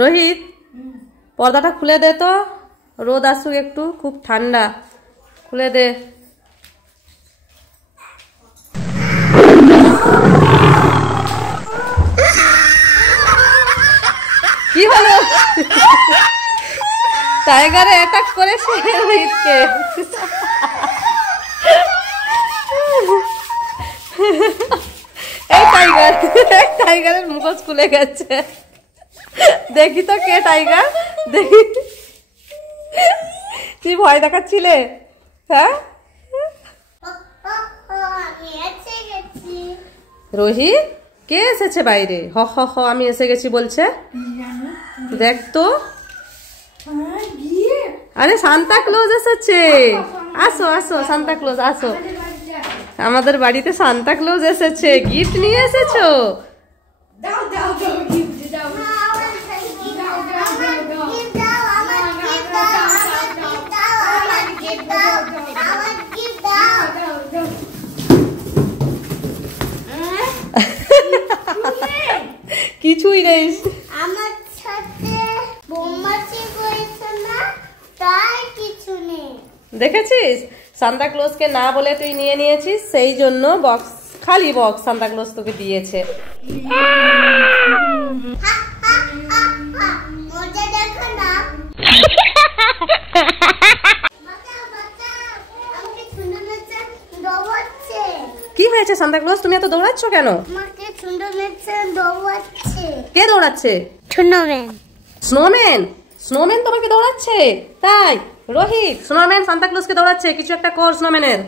রোহিত পর্দাটা খুলে দে তো, রোদ আসুক একটু, খুব ঠান্ডা, খুলে দে। কি হলো? টাইগারে অ্যাটাক করেছে রোহিতকে। এই টাইগারের মুখোশ খুলে গেছে। দেখি তো কে টাইগার, দেখি। তুই ভয় দেখাচ্ছিলে? হ্যাঁ রোহিত, কে এসেছে বাইরে? হ হ হ আমি এসে গেছি বলছে। দেখ তো, আরে সান্তা ক্লজ এসেছে। আসো আসো সান্তা ক্লজ আসো, আমাদের বাড়িতে সান্তা ক্লজ এসেছে, গিফট নিয়ে এসেছো। কিছুই নেই, আমার সাথে বোমাচি করেছে না, তাই কিছু নেই। দেখেছিস সান্তা ক্লজকে না বলে তুই নিয়ে নিয়েছিস, সেই জন্য বক্স, খালি বক্স সান্তা ক্লজ তোকে দিয়েছে। মজা দেখো না। কি হয়েছে সান্তা ক্লজ, তুমি এত দৌড়াচ্ছ কেন? কে দৌড়াচ্ছে? স্নোম্যান। স্নোম্যান? স্নোম্যান তোমাকে দৌড়াচ্ছে? তাই রোহিত, স্নোম্যান সান্তা ক্লজকে দৌড়াচ্ছে, কিছু একটা কর স্নোম্যানের,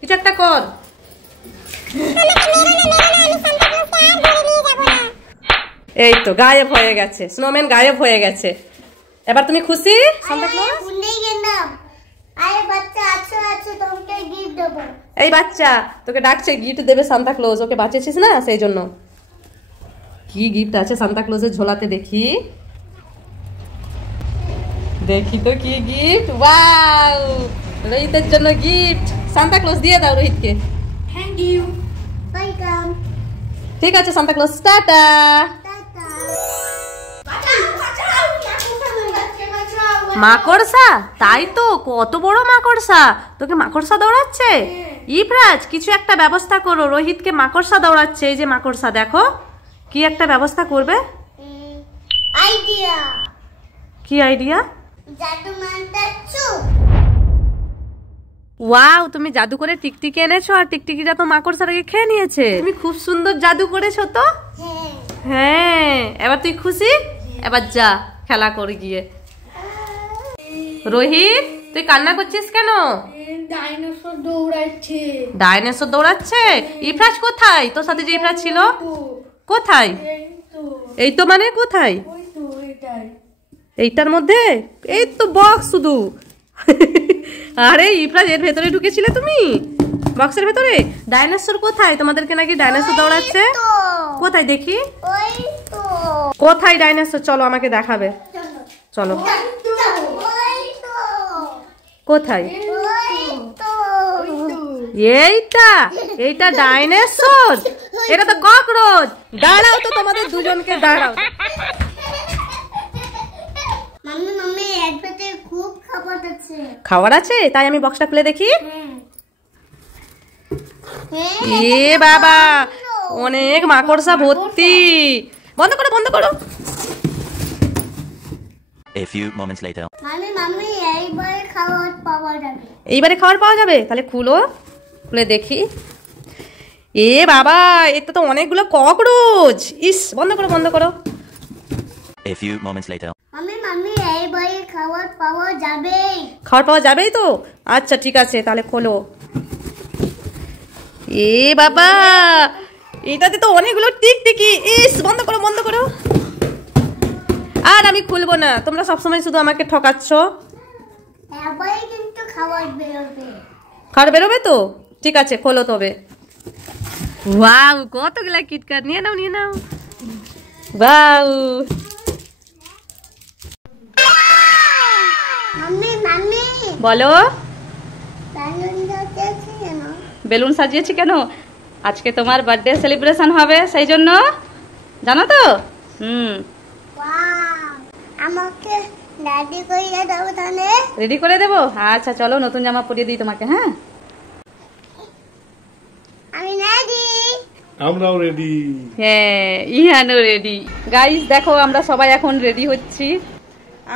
কিছু একটা কর। এই তো গায়েব হয়ে গেছে, স্নোম্যান গায়েব হয়ে গেছে। এবার তুমি খুশি সান্তা ক্লজ? এই বাচ্চা তোকে ডাকছে, গিফট দেবে সান্তা ক্লজ, ওকে বাঁচিয়েছিস না সেই জন্য। কি গিফট আছে সান্তা ক্লজের ঝোলাতে দেখি, দেখি তো কি গিফট। ওয়াও, রোহিতের জন্য গিফট। সান্তা ক্লজ দিয়ে দাও রোহিতকে। Thank you. ওয়েলকাম। ঠিক আছে সান্তা ক্লজ, টাটা। মাকড়সা? তাই তো, কত বড় মাকড়সা, তোকে মাকড়সা দৌড়াচ্ছে। ইফরাজ কিছু একটা ব্যবস্থা করো, রোহিতকে মাকড়সা দৌড়াচ্ছে। এই যে মাকড়সা, দেখো কি একটা ব্যবস্থা করবে। আইডিয়া। কি আইডিয়া? জাদু মান্ত্র। ওয়াও, তুমি জাদু করে টিকটিকি এনেছো, আর টিকটিকিটা তো মাকড়সাটাকে খেয়ে নিয়েছে। তুমি খুব সুন্দর জাদু করেছো তো। হ্যাঁ, এবার তুই খুশি? এবার যা খেলা করে গিয়ে। রোহিত তুই কান্না করছিস কেন? ডাইনোসর দৌড়াচ্ছে। ডাইনোসর দৌড়াচ্ছে? ইফরাজ কোথায়? তোর সাথে যে ইফরাজ ছিল কোথায়? এই তো মানে কোথায়? এইটার মধ্যে? এই তো বক্স শুধু। আরে ইফরাজ, এর ভেতরে ঢুকেছিলে তুমি, বক্সের ভেতরে? ডাইনোসর কোথায়? তোমাদেরকে নাকি ডাইনোসর দৌড়াচ্ছে। কোথায় দেখি, কোথায় ডাইনোসর? চলো আমাকে দেখাবে, চলো। কোথায়? এইটা? এইটা ডাইনোসর? এটা তো ককরোচ। দাঁড়াও তো, তোমাদের দুজনকে দাঁড়াও। খাবার আছে? তাই আমি বক্সটা খুলে দেখি। এ বাবা, অনেক মাকড়সা ভর্তি। বন্ধ করো, বন্ধ করো। A few moments later. Mummy এইবারে খাবার পাওয়া যাবে। এইবারে খাবার পাওয়া যাবে? তাহলে খুলো, খুলে দেখি। এ বাবা, এটা তো অনেকগুলো ককরোচ। ইস, বন্ধ করো, বন্ধ করো। A few moments later. Mummy এইবারে খাবার পাওয়া যাবে। খাবার পাওয়া যাবেই তো? আচ্ছা ঠিক আছে, তাহলে খোলো। এ বাবা, এটাতে তো অনেকগুলো টিকটিকি। ইস, বন্ধ করো, বন্ধ করো। আর আমি খুলবো না, তোমরা সবসময় শুধু আমাকে ঠকাচ্ছ। এবারে কিন্তু খাবার বেরোবে। খাবার বেরোবে তো? ঠিক আছে, খোলো তবে। ওয়াও, কতগুলা কিটক্যাট, নিয়ে নাও, নিয়ে নাও। ওয়াও, মাম্মি মাম্মি বলো। বেলুন সাজিয়েছি কেন? আজকে তোমার বার্থডে সেলিব্রেশন হবে, সেই জন্য, জানো তো? ওয়াও। আমাকে রেডি করে দাও তাহলে। রেডি করে দেবো? আচ্ছা চলো নতুন জামা পরিয়ে দিই তোমাকে। হ্যাঁ আমি রেডি। আমরাও রেডি। হ্যাঁ ইহানও রেডি। গাইস দেখো আমরা সবাই এখন রেডি হচ্ছি।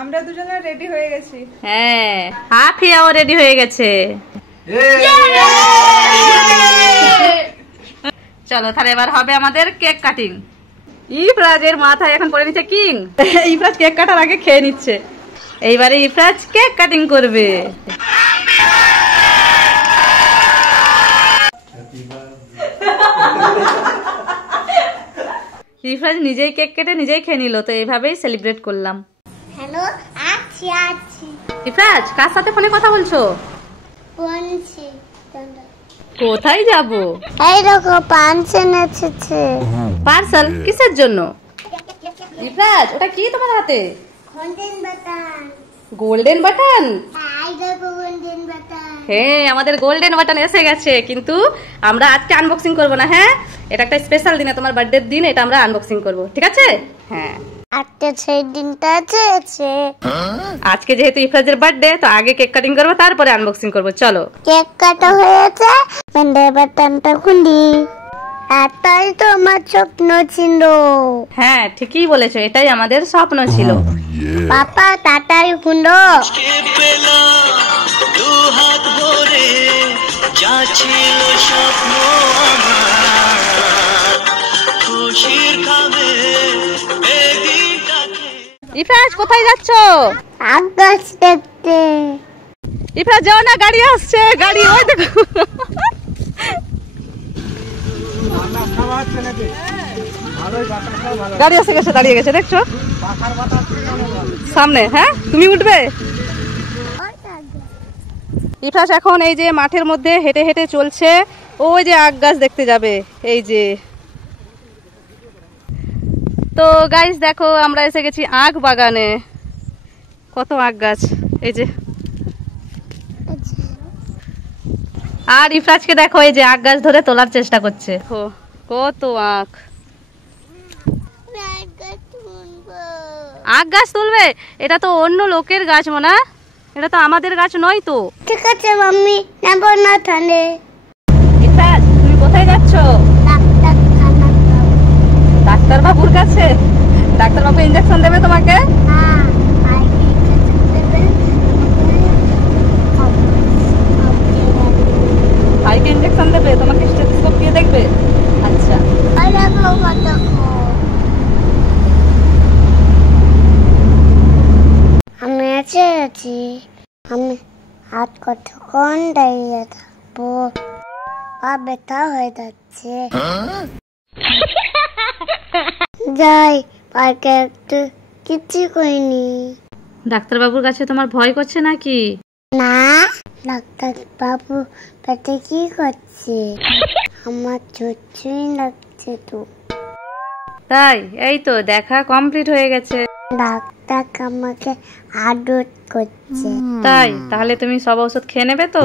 আমরা দুজনে রেডি হয়ে গেছি। হ্যাঁ হাফিয়াও রেডি হয়ে গেছে। চলো তাহলে এবার হবে আমাদের কেক কাটিং। ইফরাজের মাথায় এখন পড়ে নিচ্ছে কিং। ইফরাজ কেক কাটার আগে খেয়ে নিচ্ছে। এইবারে ইফরাজ কেক কাটিং করবে। ইফরাজ নিজেই কেক কেটে নিজেই খেয়ে নিল, তো এইভাবেই সেলিব্রেট করলাম। হ্যালো আছি আছি। ইফরাজ কার সাথে ফোনে কথা বলছো? বলছি কোথায় যাব? এই দেখো পানসেন এসেছে। পার্সেল কিসের জন্য? ইফরাজ ওটা কি তোমার হাতে? Golden button. Golden button? এই দেখো গোল্ডেন বাটন। হ্যাঁ আমাদের গোল্ডেন বাটন এসে গেছে, কিন্তু আমরা আজকে আনবক্সিং করব না। হ্যাঁ এটা একটা স্পেশাল দিন, তোমার বার্থডের দিন, এটা আমরা আনবক্সিং করব, ঠিক আছে? হ্যাঁ আজকে সেই দিনটা আছে। আজকে যেহেতু ইফরাজের বার্থডে, তো আগে কেক কাটিং করবো তারপরে আনবক্সিং করব। চলো কেক কাটা হয়েছে, গোল্ডেন বাটনটা খুলি। এটাই তো আমার স্বপ্ন ছিল। হ্যাঁ ঠিকই বলেছো, এটাই আমাদের স্বপ্ন ছিল। পাপা তাড়াতাড়ি খুলো। ইফরাজ কোথায় যাচ্ছ? আকাশ দেখতে। ইফরাজ যাও না, গাড়ি আসছে, গাড়ি ওই দেখো। গাড়ি এসে গেছে, দাঁড়িয়ে গেছে, দেখছো সামনে। হ্যাঁ তুমি উঠবে? ইফরাজ এখন এই যে মাঠের মধ্যে হেঁটে হেঁটে চলছে, ওই যে আখ গাছ দেখতে যাবে। এই যে তো গাইস দেখো আমরা এসে গেছি আখ বাগানে। কত আখ গাছ, এই যে। আর ইফরাজকে দেখো এই যে আখ গাছ ধরে তোলার চেষ্টা করছে। কত আখ। আখ গাছ তুলবে? এটা তো অন্য লোকের গাছ মোনা, এটা তো আমাদের গাছ নয় তো। ঠিক আছে মাম্মি, নেব না তাহলে। ইফরাজ তুমি কোথায় যাচ্ছ? ডাক্তার বাবুর কাছে। ডাক্তার বাবু ইনজেকশন দেবে তোমাকে? ভাইকে ইনজেকশন দেবে, তোমাকে স্টেথোস্কোপ দিয়ে দেখবে। আচ্ছা আমি আছি। আমি হাত কতক্ষণ দাঁড়িয়ে থাকবো, পা ব্যথা হয়ে যাচ্ছে। যাই পার্কে একটু কিছু করিনি। ডাক্তার বাবুর কাছে তোমার ভয় করছে নাকি? না, ডাক্তার বাবু পেটে কি করছে? আমার চুচুই লাগছে তো। তাই? এই তো দেখা কমপ্লিট হয়ে গেছে। ডাক্তার আমাকে আদর করছে। তাই? তাহলে তুমি সব ওষুধ খেয়ে নেবে তো?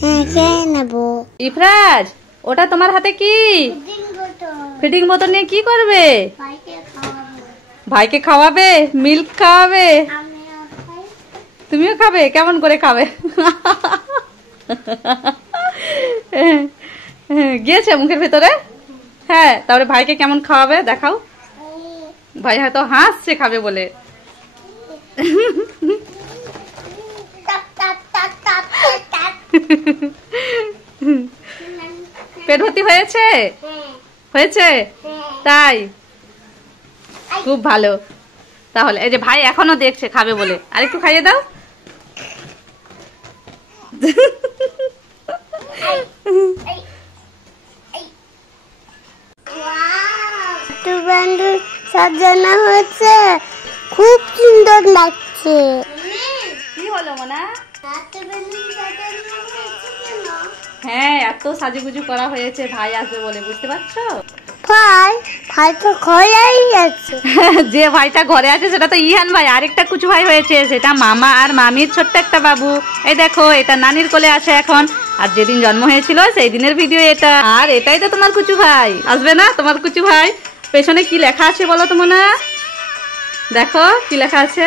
হ্যাঁ খেয়ে নেবো। ইফরাজ ওটা তোমার হাতে কি? ফিডিং বোতল নিয়ে কি করবে? ভাইকে খাওয়াবে? মিল্ক খাওয়াবে? তুমিও খাবে? কেমন করে খাবে? গিয়েছে মুখের ভেতরে? হ্যাঁ তারপরে ভাইকে কেমন খাওয়াবে দেখাও। ভাই হয়তো হাসছে খাবে বলে। পেট ভর্তি হয়েছে? হয়েছে? তাই? খুব ভালো। তাহলে এই যে ভাই এখনো দেখছে খাবে বলে, আরেকটু খাইয়ে দাও। বন্ধু সাজানো হয়েছে, খুব সুন্দর লাগছে। কি হলো মোনা? হ্যাঁ এত সাজুগুজু করা হয়েছে ভাই আসবে বলে, বুঝতে পারছো? ভাই তো ঘরেই আছে। যে ভাইটা ঘরে আছে সেটা তো ইহান ভাই, আরেকটা কুচু ভাই হয়েছে সেটা মামা আর মামির ছোট্ট একটা বাবু। এই দেখো এটা নানির কোলে আছে এখন, আর যেদিন জন্ম হয়েছিল সেই দিনের ভিডিও এটা। আর এটাই তো তোমার কুচু ভাই। আসবে না তোমার কুচু ভাই? পেছনে কি লেখা আছে বলো তো মোনা? দেখো কি লেখা আছে,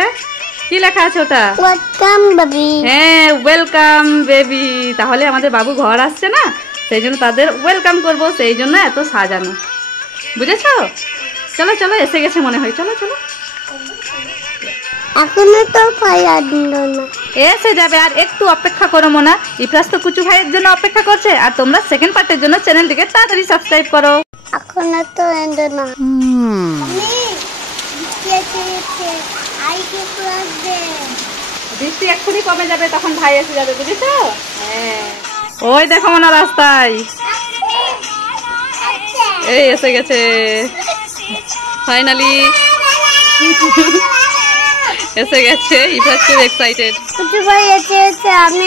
কি লেখা আছে ওটা? Welcome baby. হ্যাঁ, ওয়েলকাম বেবি। তাহলে আমাদের বাবু ঘর আসছে না, সেই জন্য তাদের ওয়েলকাম করব, সেই জন্য এত সাজানো, বুঝেছো? চলো চলো, এসে গেছে মনে হয়, চলো চলো। এখনো তো ফায়ার দিল না। এসে যাবে, আর একটু অপেক্ষা করো মোনা। ইফরাজ তো কুচু ভাইয়ের জন্য অপেক্ষা করছে, আর তোমরা সেকেন্ড পার্টের জন্য চ্যানেলটিকে তাড়াতাড়ি সাবস্ক্রাইব করো। এখনো তো এলো না। বৃষ্টি এক্ষুনি কমে যাবে, তখন ভাই এসে যাবে, বুঝেছো? হ্যাঁ, ওই দেখো মোনা রাস্তায়, এই এসে গেছে ফাইনালি। এসে গেছে, ইফরাজ খুব এক্সাইটেড। কুচু ভাই এসে আমি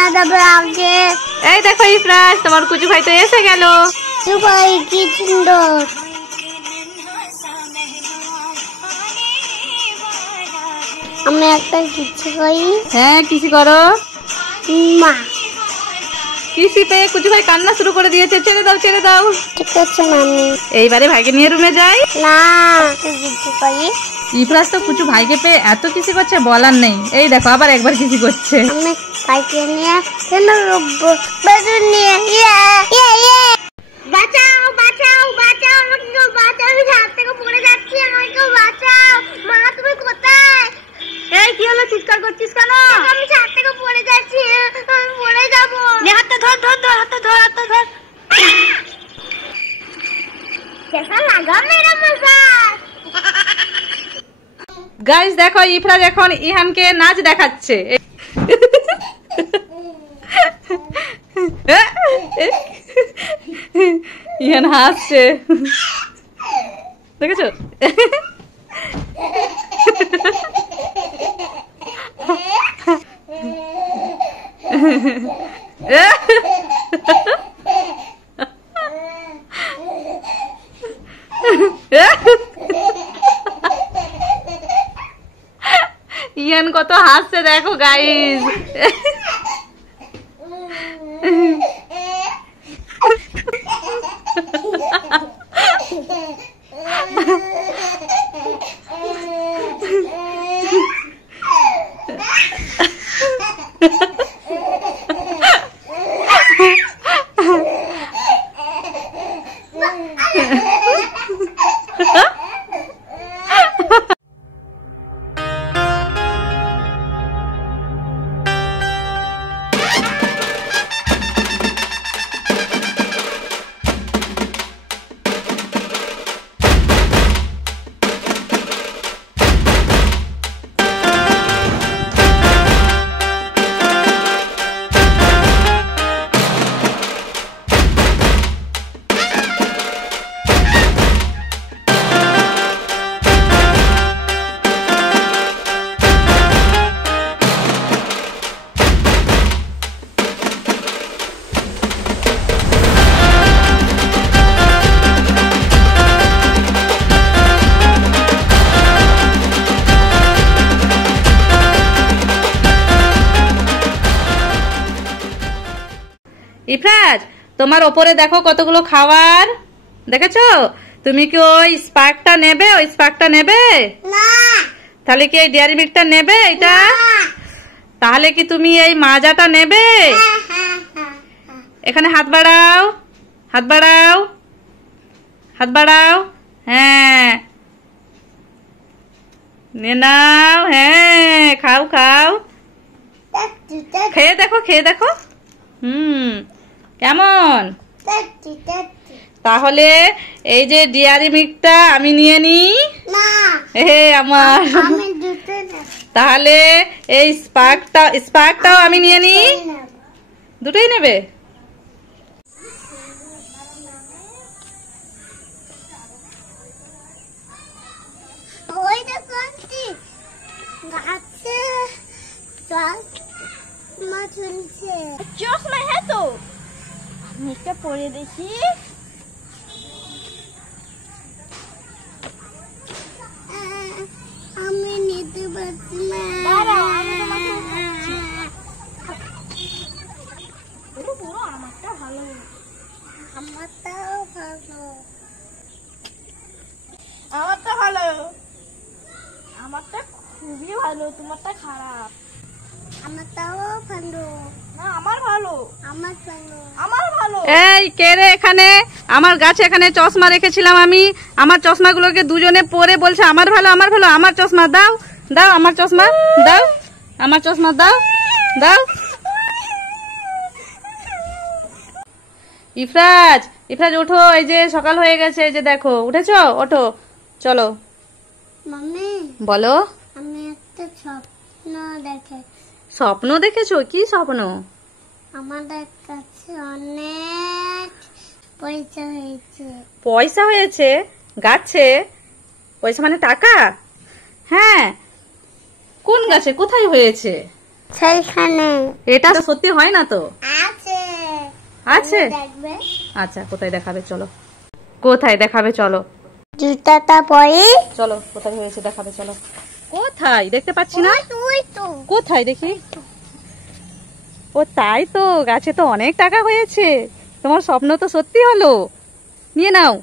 আর যাবো আগে। এই দেখো ইফরাজ, তোমার কুচু ভাই তো এসে গেল। কুচু ভাই কি সুন্দর। আমি একটা কিছু করি। হ্যাঁ, কিসি করো। মা কিসি পেয়ে কুচু ভাই কান্না শুরু করে দিয়েছে, ছেড়ে দাও ছেড়ে দাও। ঠিক আছে মামি। এইবারে ভাইকে নিয়ে রুমে যাই। না কিছু করি। ইফরাজ তো কুচু ভাইকে পেয়ে এত কিসি করছে বলার নেই। এই দেখো আবার একবার কিসি করছে। আমি ভাইকে নিয়ে চলো বেলুন নিয়ে। বাঁচাও বাঁচাও বাঁচাও, আমাকে কেউ বাঁচাও, আমি ছাদ থেকে পড়ে যাচ্ছি, আমাকে কেউ বাঁচাও। মা তুমি কোথায়? এই কি হলো, চিৎকার করছিস কেন? আমি ছাদ থেকে পড়ে যাচ্ছি, আমি পড়ে যাবো। হাতটা ধর ধর ধর, হাতটা ধর, হাতটা ধর। कैसा लगा मेरा मजाक? গাইস দেখো, ইফরাজ এখন ইহানকে নাচ দেখাচ্ছে। ইহান হাসছে, দেখেছো? ইয়ান কত হাসছে দেখো গাইস। ইফরাজ, তোমার ওপরে দেখো কতগুলো খাবার, দেখেছো? তুমি কি ওই স্পার্কটা নেবে? ওই স্পার্কটা নেবে না। তাহলে কি এই ডেয়ারি মিল্কটা নেবে? এটা তাহলে কি তুমি এই মাজাটা নেবে? এখানে হাত বাড়াও, হাত বাড়াও, হাত বাড়াও। হ্যাঁ, নে নাও। হ্যাঁ, খাও খাও, খেয়ে দেখো, খেয়ে দেখো। কেমন? তাহলে এই যে ডেয়ারি মিল্কটা আমি নিয়ে নি। আমার তাহলে এই স্পার্কটাও আমি নিয়ে নি। দুটোই নেবে? ওই দেখো আন্টি গাছে মাছ ঝুলছে। চশমা হ্যাঁ তো, আমি একটা পরে দেখি। আমি নিতে পারছি না। আমারটা ভালো, আমারটাও ভালো, আমারটা ভালো। আমারটা খুবই ভালো, তোমারটা খারাপ। আমারটাও ভালো না, আমার ভালো, আমার ভালো, আমার ভালো। এই কে রে এখানে? আমার গাছে এখানে চশমা রেখেছিলাম আমি, আমার চশমাগুলোকে দুজনে পরে বলছে আমার ভালো আমার ভালো। আমার চশমা দাও, দাও আমার চশমা দাও, আমার চশমা দাও, দাও। ইফরাজ, ইফরাজ ওঠো, এই যে সকাল হয়ে গেছে, এই যে দেখো উঠেছো, ওঠো চলো। মাম্মি, বলো। আমি একটা স্বপ্ন দেখেছি। স্বপ্ন দেখেছো? কি স্বপ্ন? আমাদের কাছে অনেক পয়সা হয়েছে। পয়সা হয়েছে গাছে? পয়সা মানে টাকা? হ্যাঁ, কোন গাছে, কোথায় হয়েছে? সেইখানে এটা সত্যি হয় না তো? আছে, আছে? দেখবে। আচ্ছা, কোথায় দেখাবে চলো, কোথায় দেখাবে চলো, জুতাটা পরে চলো কোথায় হয়েছে দেখাবে চলো। কোথায় দেখতে পাচ্ছি না, তুই তো কোথায় দেখি? ও তাই তো, গাছে তো অনেক টাকা হয়েছে, তোমার স্বপ্ন তো সত্যি হলো, নিয়ে নাও।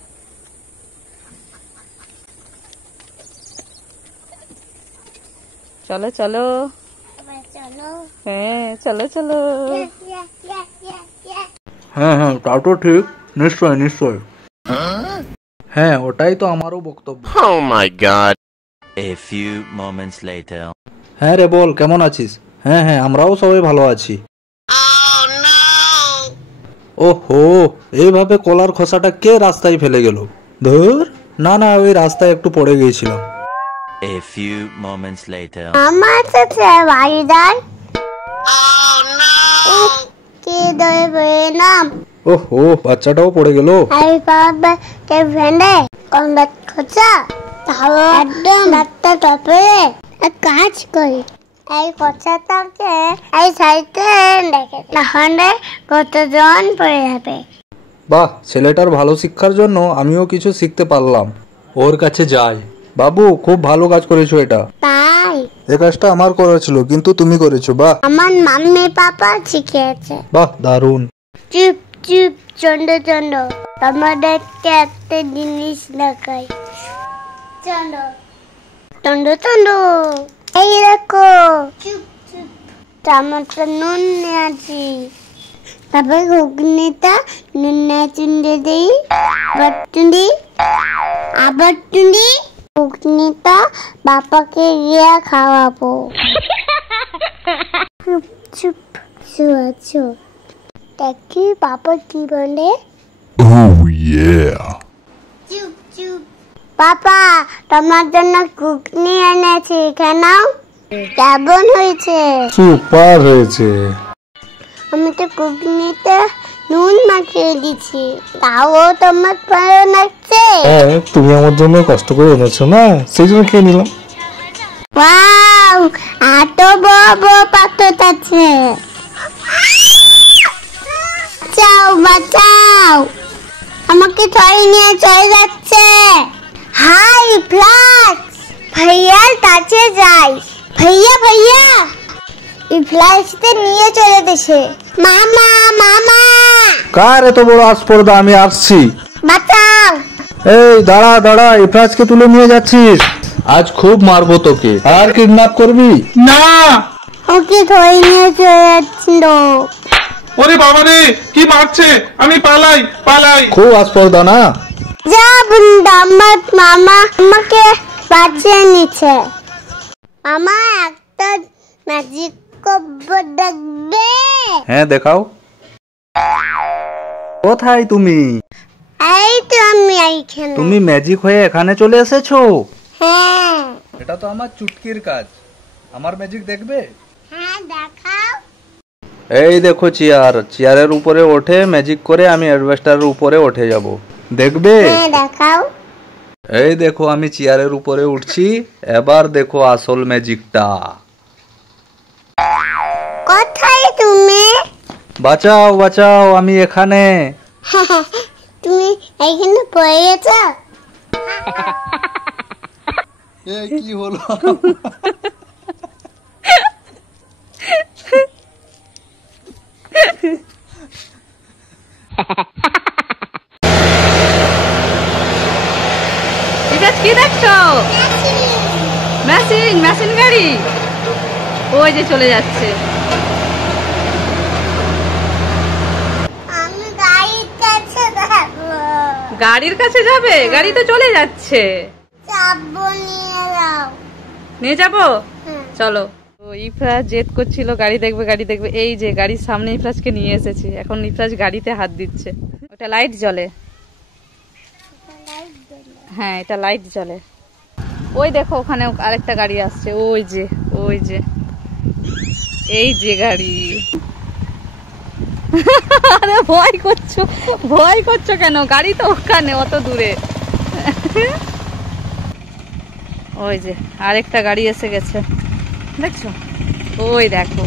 চলো চলো, চলো। হ্যাঁ চলো চলো। হ্যাঁ হ্যাঁ, তা তো ঠিক, নিশ্চয় নিশ্চয়। হ্যাঁ, ওটাই তো আমারও বক্তব্য। Oh my god. A few moments later. হ্যাঁ রে, বল কেমন আছিস? হ্যাঁ হ্যাঁ, আমরাও সবাই ভালো আছি। ওহো, এইভাবে কলার খোসাটা কে রাস্তায় ফেলে গেল? ধুর, না না, ওই রাস্তায় একটু পড়ে গিয়েছিলাম। A few moments later. আমার সাথে ভাইদার কি ধরে নাম ওহো, বাচ্চাটাও পড়ে গেল। এই বাবা কে ভেন্ডে কোন খোঁচা তাহলে একদম ডাক্তার টপে এক কাজ করি, এই খোঁচাটাকে এই সাইডে দেখে, তাহলে কতজন পড়ে যাবে। বাহ, ছেলেটার ভালো শিক্ষার জন্য আমিও কিছু শিখতে পারলাম। ওর কাছে যাই। বাবু, খুব ভালো কাজ করেছো এটা। তাই এই কাজটা আমার করা ছিল, কিন্তু তুমি করেছো। বাহ আমার মাম্মি পাপা শিখিয়েছে। বাহ, দারুণ। চুপ চুপ চন্ড চন্ড, তোমাদেরকে একটা জিনিস দেখাই। চন্ড চন্ড চন্ড, এই দেখো। চুপ চুপ, টমেটো নুন নিয়েছি, তারপরে ঘুগনিটা নুন চুন্ডে দিই, বটুন্ডি আবার টুন্ডি, ঘুগনিটা বাপাকে গিয়ে খাওয়াবো। চুপ চুপ শুয়েছো, দেখি পাপা কি বলে। চুপ চুপ, পাপা তোমার জন্য ঘুগনি এনেছি, কেন? কেমন হয়েছে? সুপার হয়েছে। আমি তো ঘুগনিতে নুন মাখিয়ে দিছি, তাও তোমার ভালো লাগছে। হ্যাঁ, তুমি আমার জন্য কষ্ট করে এনেছো না, সেই জন্য খেয়ে নিলাম। ওয়াও, এত বড় বড় পাথর আছে। বাঁচাও বাঁচাও, আমাকে ধরে নিয়ে চলে যাচ্ছে। হাই ফ্লাক্স, ভাইয়ার কাছে যাই। ভাইয়া ভাইয়া, এই ফ্লাক্সতে নিয়ে চলে দেশে। মামা মামা, কার এত বড় আসপর্দা? আমি আসছি। বাঁচাও। এই দাঁড়া দাঁড়া, ইফরাজকে তুলে নিয়ে যাচ্ছিস? আজ খুব মারবো তোকে। আর কিডন্যাপ করবি না? ওকে ধরে নিয়ে চলে যাচ্ছিল। ওরে বাবা রে, কি মারছে! আমি পালাই পালাই। খুব আসপর্দা না? যা বুন্দা, আমার মামা আমাকে বাঁচিয়ে নিচ্ছে। মামা একটা ম্যাজিক খবর দেখবে? হ্যাঁ, দেখাও। কোথায় তুমি? এই তো আমি এইখানে। তুমি ম্যাজিক হয়ে এখানে চলে এসেছো? হ্যাঁ এটা তো আমার চুটকির কাজ। আমার ম্যাজিক দেখবে? হ্যাঁ দেখাও। এই দেখো চেয়ার, চেয়ারের উপরে ওঠে ম্যাজিক করে আমি অ্যাডভেস্টারের উপরে উঠে যাব। দেখবে? হ্যাঁ দেখাও। এই দেখো, আমি চেয়ারের উপরে উঠছি। এবার দেখো আসল ম্যাজিকটা। কোথায় তুমি? বাঁচাও বাঁচাও, আমি এখানে। তুমি এইখানে পড়ে গেছো? কি হলো? কি দেখছো? মেশিন মেশিন গাড়ি ওই যে চলে যাচ্ছে। আমি গাড়ির কাছে যাবো। গাড়ির কাছে যাবে? গাড়ি তো চলে যাচ্ছে। যাবো, নিয়ে যাও। নিয়ে যাবো, হুম। চলো। ইফরাজ জেদ করছিল গাড়ি দেখবে গাড়ি দেখবে, এই যে গাড়ির সামনে ইফরাজকে নিয়ে এসেছি, এখন ইফরাজ গাড়িতে হাত দিচ্ছে। ওটা লাইট জ্বলে, হ্যাঁ এটা লাইট জ্বলে। ওই দেখো ওখানে আরেকটা গাড়ি আসছে, ওই যে ওই যে এই যে গাড়ি। আরে ভয় করছো কেন? গাড়ি তো ওখানে অত দূরে। ওই যে আরেকটা গাড়ি এসে গেছে, দেখছো? ওই দেখো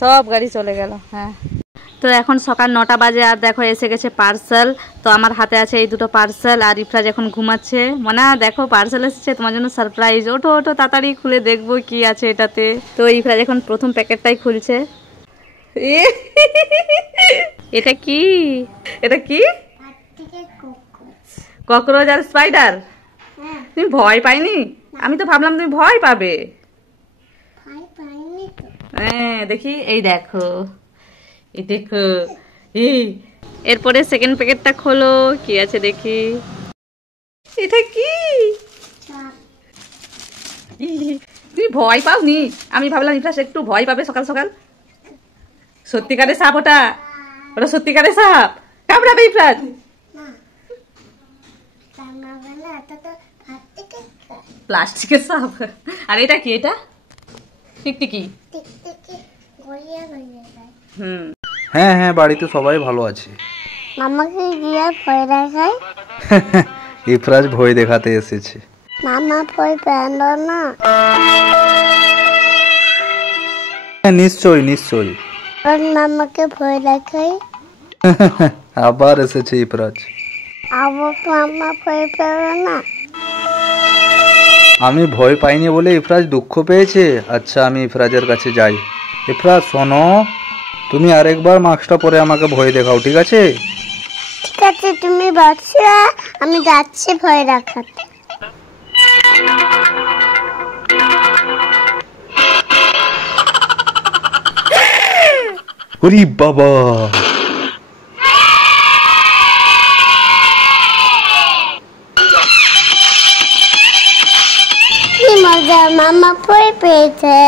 সব গাড়ি চলে গেল। হ্যাঁ, তো এখন সকাল 9টা বাজে আর দেখো এসে গেছে পার্সেল। তো আমার হাতে আছে এই দুটো পার্সেল আর ইফরাজ এখন ঘুমাচ্ছে। মানে দেখো পার্সেল এসেছে তোমার জন্য সারপ্রাইজ। ওঠো ওঠো তাড়াতাড়ি খুলে দেখবো কি আছে এটাতে। তো ইফরাজ এখন প্রথম প্যাকেটটাই খুলছে। এটা কি? এটা কি? ককরোচ আর স্পাইডার? তুমি ভয় পাইনি? আমি তো ভাবলাম তুমি ভয় পাবে। হ্যাঁ দেখি, এই দেখো, এই দেখো। এরপরে সেকেন্ড প্যাকেটটা খোলো, কি আছে দেখি। এটা কি? তুমি ভয় পাওনি? আমি ভাবলাম ইফরাজ একটু ভয় পাবে সকাল সকাল। সত্যিকারের সাপ ওটা? ওটা সত্যিকারের সাপ? কামড়াবে ইফরাজ? প্লাস্টিকের সাপ। আর এটা কি? এটা টিকটিকি। হ্যাঁ হ্যাঁ, বাড়িতে সবাই ভালো আছে। মামাকে গিয়ে ভয় দেখাই। ইফরাজ ভয় দেখাতে এসেছে। মামা ভয় পেল না? হ্যাঁ নিশ্চয়ই নিশ্চয়ই। ওর মামাকে ভয় দেখাই। আবার এসেছে ইফরাজ। আবার মামা ভয় পেল না? আমি ভয় পাইনি বলে ইফরাজ দুঃখ পেয়েছে। আচ্ছা আমি ইফরাজের কাছে যাই। ইফরাজ শোনো, তুমি আরেকবার মাস্কটা পরে আমাকে ভয় দেখাও, ঠিক আছে? ঠিক আছে, তুমি বসো, আমি যাচ্ছি ভয় দেখাতে। ওরে বাবা, কি মজা, মামা ভয় পেয়েছে।